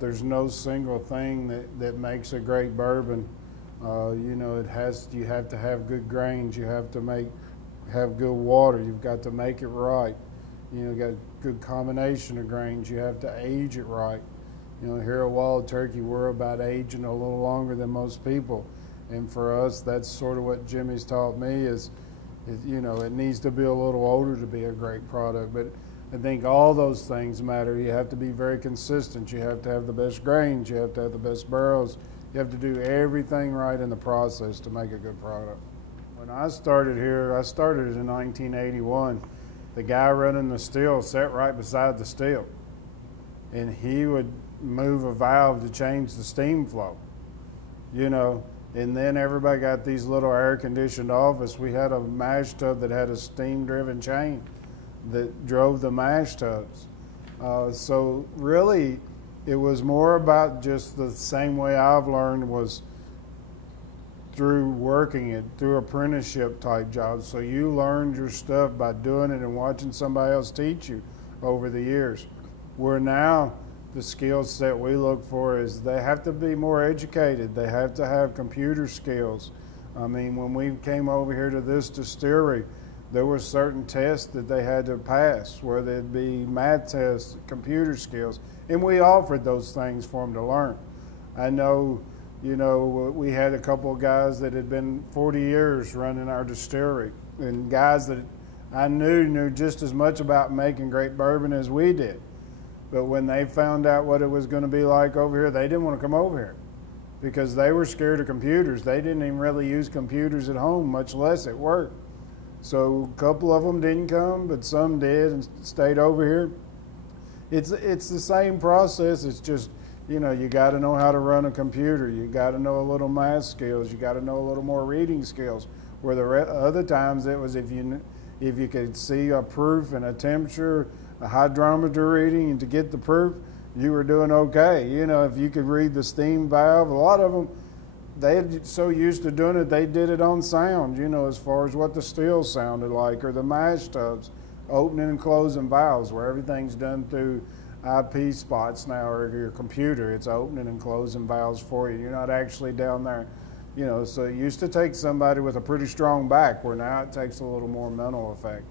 There's no single thing that makes a great bourbon. You know, you have to have good grains. You have to have good water. You've got to make it right. You know, got a good combination of grains. You have to age it right. You know, here at Wild Turkey, we're about aging a little longer than most people. And for us, that's sort of what Jimmy's taught me is, you know, it needs to be a little older to be a great product. But I think all those things matter. You have to be very consistent. You have to have the best grains. You have to have the best barrels. You have to do everything right in the process to make a good product. When I started here, I started in 1981. The guy running the still sat right beside the still, and he would move a valve to change the steam flow, you know. And then everybody got these little air-conditioned office. We had a mash tub that had a steam-driven chain that drove the mash tubs. So really, it was more about just the same way I've learned was through working it, through apprenticeship type jobs. So you learned your stuff by doing it and watching somebody else teach you over the years. Where now the skill set we look for is they have to be more educated. They have to have computer skills. I mean, when we came over here to this distillery, there were certain tests that they had to pass, where there'd be math tests, computer skills, and we offered those things for them to learn. I know, you know, we had a couple of guys that had been 40 years running our distillery, and guys that I knew just as much about making great bourbon as we did. But when they found out what it was going to be like over here, they didn't want to come over here because they were scared of computers. They didn't even really use computers at home, much less at work. So a couple of them didn't come, but some did and stayed over here. It's the same process. It's just, you know, you got to know how to run a computer. You got to know a little math skills. You got to know a little more reading skills. Where the other times it was if you could see a proof and a temperature, a hydrometer reading, and to get the proof, you were doing okay. You know, if you could read the steam valve, a lot of them, they're so used to doing it, they did it on sound, you know, as far as what the still sounded like, or the mash tubs, opening and closing valves, where everything's done through IP spots now, or your computer. It's opening and closing valves for you. You're not actually down there, you know. So it used to take somebody with a pretty strong back, where now it takes a little more mental effect.